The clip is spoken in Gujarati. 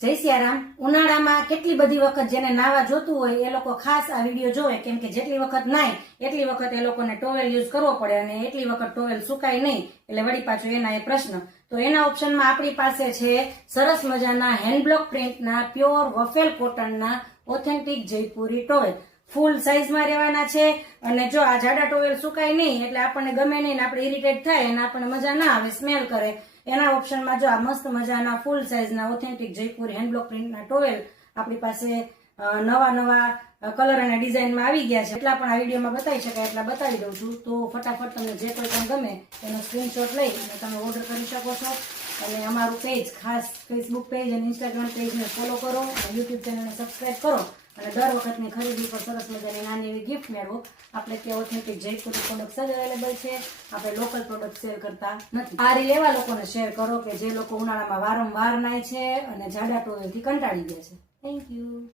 જય સિયારામ। ઉનાળામાં કેટલી બધી વખત જેને નાવા જોતું હોય એ લોકો ખાસ આ વિડીયો જોવે, કેમ કે જેટલી વખત નાય એટલી વખત એ લોકોને ટોવેલ યુઝ કરવો પડે અને એટલી વખત ટોવેલ સુકાય નહીં, એટલે વળી પાછો એના એ પ્રશ્ન। તો એના ઓપ્શનમાં આપણી પાસે છે સરસ મજાના હેન્ડબ્લોક પ્રિન્ટના પ્યોર વફેલ કોટનના ઓથેન્ટિક જયપુરી ટોવેલ। ફૂલ સાઈઝમાં રહેવાના છે અને જો આ જાડા ટોવેલ સુકાય નહીં એટલે આપણને ગમે નહીં, આપણે ઇરિટેટ થાય અને આપણને મજા ના આવે, સ્મેલ કરે। એના ઓપ્શનમાં જો આ મસ્ત મજાના ફૂલ સાઈઝના ઓથેન્ટિક જયપુરી હેન્ડબ્લોક પ્રિન્ટના ટોવેલ આપણી પાસે નવા કલર અને ડિઝાઇનમાં આવી ગયા છે। એટલા પણ આ વિડીયોમાં બતાવી શકાય એટલા બતાવી દઉં છું। તો ફટાફટ તમને જે કોઈ પણ ગમે એનો સ્ક્રીનશોટ લઈ અને તમે ઓર્ડર કરી શકો છો। અને અમારું પેજ, ખાસ ફેસબુક પેજ અને ઇન્સ્ટાગ્રામ પેજને ફોલો કરો અને યુટ્યુબ ચેનલને સબસ્ક્રાઈબ કરો અને દર વખતની ખરીદી પર સરસ મજાની નાની એવી ગિફ્ટ મેળવો। આપણે ત્યાં ઓથેન્ટિક જયપુરી પ્રોડક્ટ્સ જ અવેલેબલ છે, આપણે લોકલ પ્રોડક્ટ શેર કરતા નથી। આ રીલ એવા લોકોને શેર કરો કે જે લોકો ઉનાળામાં વારંવાર નાય છે અને જાડા ટોવેલથી કંટાળી ગયા છે। Thank you.